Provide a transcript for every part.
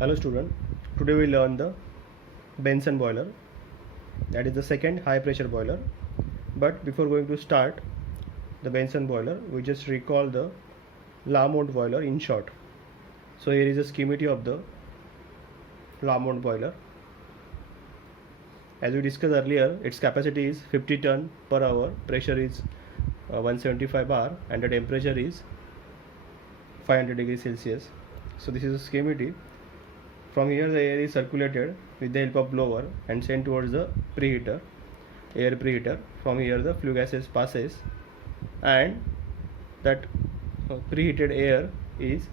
Hello student, today we learn the Benson boiler, that is the second high pressure boiler. But before going to start the Benson boiler, we just recall the Lamont boiler in short. So here is a schematic of the Lamont boiler. As we discussed earlier, its capacity is 50 ton per hour, pressure is 175 bar and the temperature is 500 degrees Celsius. So this is a schematic. From here the air is circulated with the help of blower and sent towards the preheater, air preheater. From here the flue gases passes and that preheated air is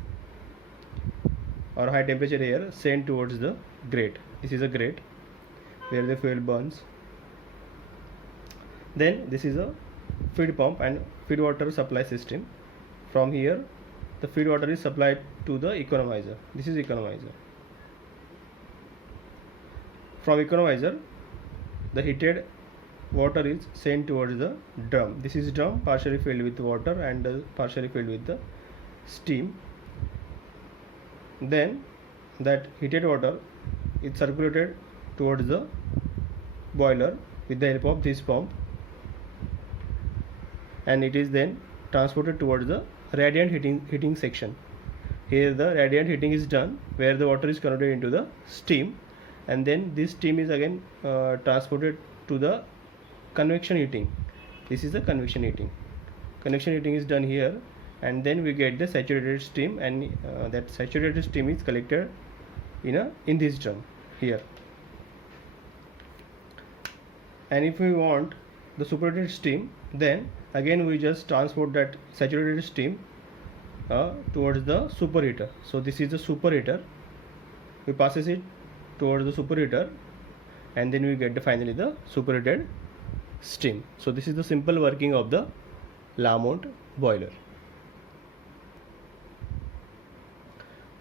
or high temperature air sent towards the grate. This is a grate where the fuel burns. Then this is a feed pump and feed water supply system. From here the feed water is supplied to the economizer. This is economizer. From economizer the heated water is sent towards the drum. This is drum partially filled with water and partially filled with the steam. Then that heated water is circulated towards the boiler with the help of this pump, and it is then transported towards the radiant heating section. Here the radiant heating is done where the water is converted into the steam, and then this steam is again transported to the convection heating. This is the convection heating. Convection heating is done here, and then we get the saturated steam, and that saturated steam is collected in this drum here. And if we want the superheated steam, then again we just transport that saturated steam towards the superheater. So this is the superheater. We passes it towards the superheater, and then we get finally the superheated steam. So this is the simple working of the Lamont boiler.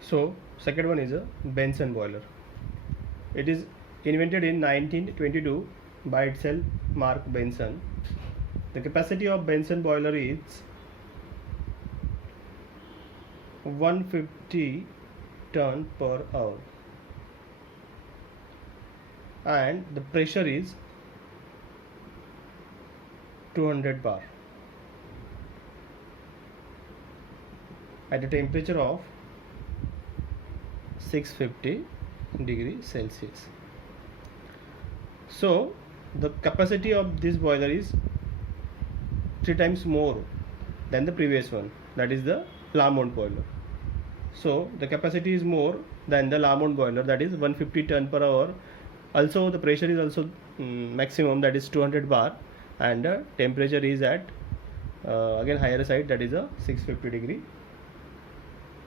So second one is a Benson boiler. It is invented in 1922 by itself Mark Benson. The capacity of Benson boiler is 150 ton per hour, and the pressure is 200 bar at a temperature of 650 degrees Celsius. So the capacity of this boiler is 3 times more than the previous one, that is the Lamont boiler. So the capacity is more than the Lamont boiler, that is 150 ton per hour. Also the pressure is also maximum, that is 200 bar, and temperature is at again higher side, that is a 650 degree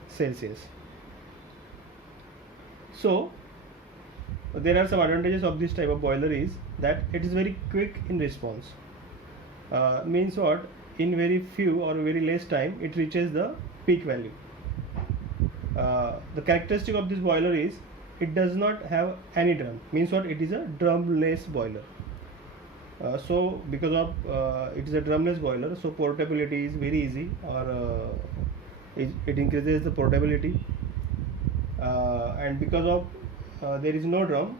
Celsius. So there are some advantages of this type of boiler is that it is very quick in response. Means what? In very few or very less time it reaches the peak value. The characteristic of this boiler is it does not have any drum. Means what? It is a drumless boiler. So because of it is a drumless boiler, so portability is very easy, or it increases the portability, and because of there is no drum,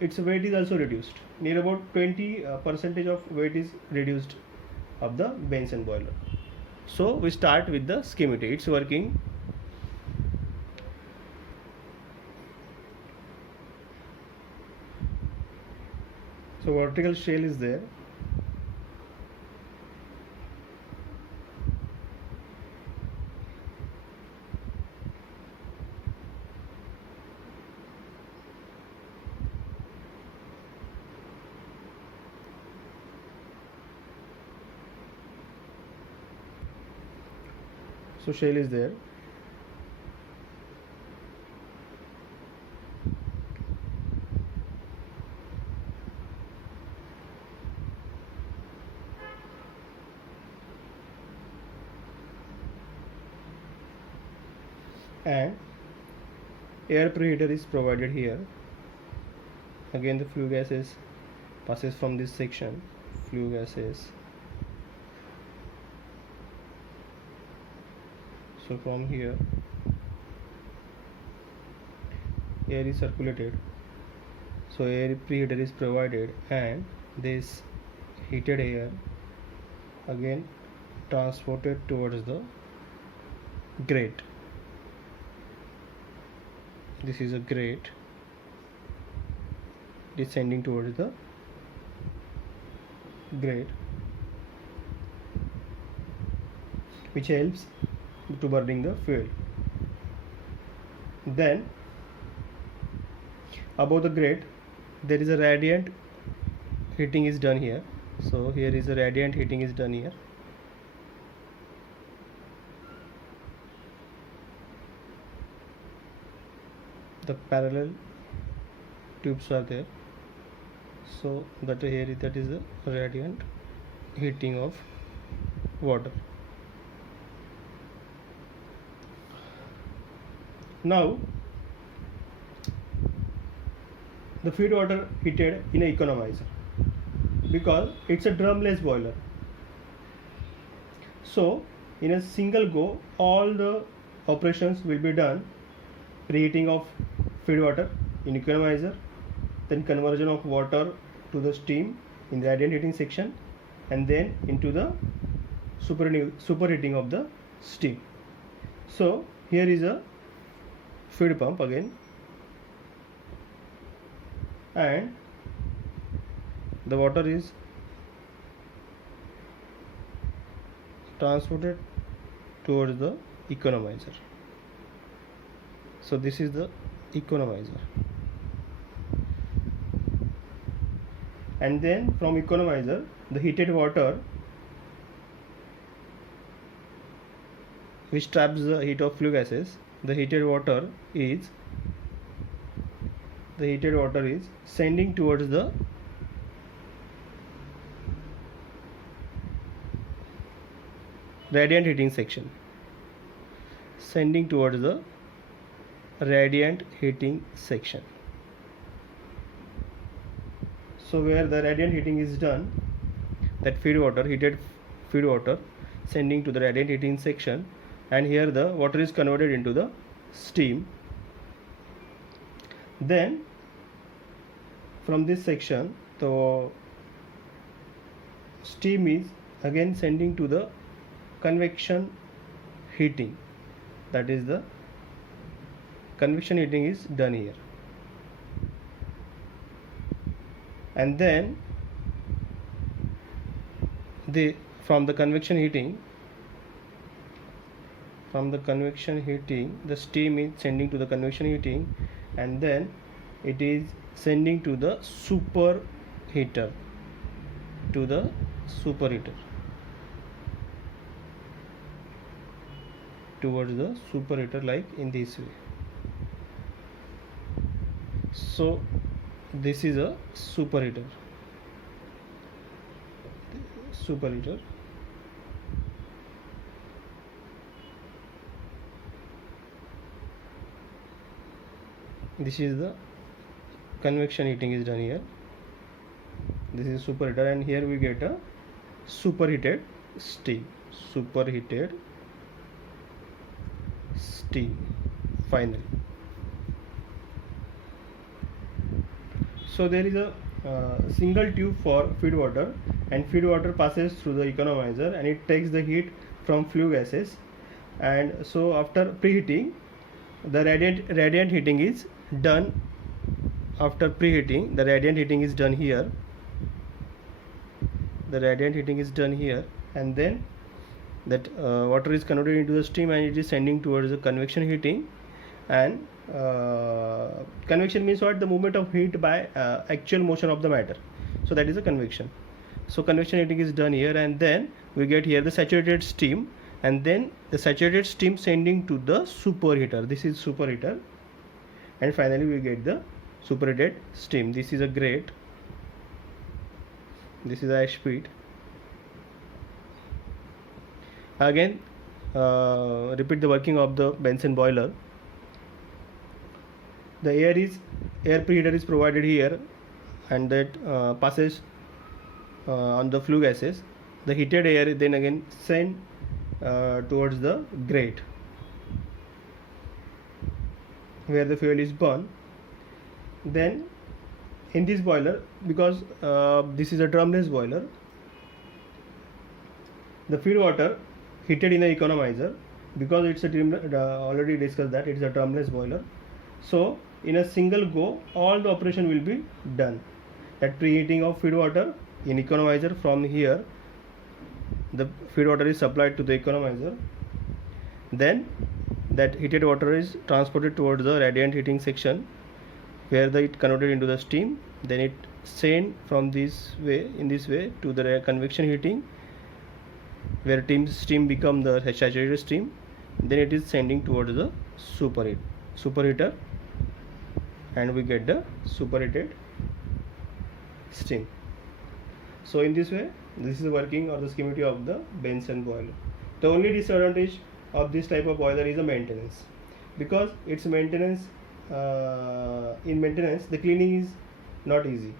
its weight is also reduced. Near about 20% of weight is reduced of the Benson boiler. So we start with the schematic. It's working. So vertical shell is there. So shell is there. And air preheater is provided here. Again the flue gases passes from this section. Flue gases. So from here air is circulated, so air preheater is provided, and this heated air again transported towards the grate. This is a grate descending towards the grate, which helps to burning the fuel. Then above the grate there is a radiant heating is done here. So here is a radiant heating is done here. The parallel tubes are there, so that here that is the radiant heating of water. Now the feed water heated in an economizer, because it's a drumless boiler, so in a single go all the operations will be done. Preheating of feed water in economizer, then conversion of water to the steam in the radiant heating section, and then into the superheating of the steam. So here is a feed pump again, and the water is transported towards the economizer. So this is the economizer, and then from economizer the heated water, which traps the heat of flue gases, the heated water is sending towards the radiant heating section, sending towards the radiant heating section. So where the radiant heating is done, that heated feed water sending to the radiant heating section, and here the water is converted into the steam. Then from this section the steam is again sending to the convection heating, that is the convection heating is done here, and then from the convection heating the steam is sending to the convection heating, and then it is sending to the superheater, towards the superheater, like in this way. So this is a superheater. This is the convection heating is done here. This is superheater, and here we get a superheated steam. Finally. So there is a single tube for feed water, and feed water passes through the economizer and it takes the heat from flue gases, and so after preheating the radiant heating is done. After preheating the radiant heating is done here, and then that water is converted into the steam and it is sending towards the convection heating. And convection means what? The movement of heat by actual motion of the matter, so that is a convection. So convection heating is done here, and then we get here the saturated steam, and then the saturated steam sending to the superheater. This is superheater, and finally we get the superheated steam. This is a grate, this is ash pit. Again repeat the working of the Bunsen boiler. The air preheater is provided here, and that passes on the flue gases. The heated air then again sent towards the grate where the fuel is burned, Then in this boiler, because this is a drumless boiler, the feed water heated in the economizer, because it's a already discussed that it's a drumless boiler, so in a single go all the operation will be done. That preheating of feed water in economizer, from here the feed water is supplied to the economizer, then that heated water is transported towards the radiant heating section where it converted into the steam, then it sent from this way, in this way, to the convection heating where steam become the saturated steam, then it is sending towards the superheater, and we get the superheated steam. So in this way, this is the working or the schematic of the Bunsen boiler. The only disadvantage of this type of boiler is the maintenance, because its maintenance, in maintenance the cleaning is not easy.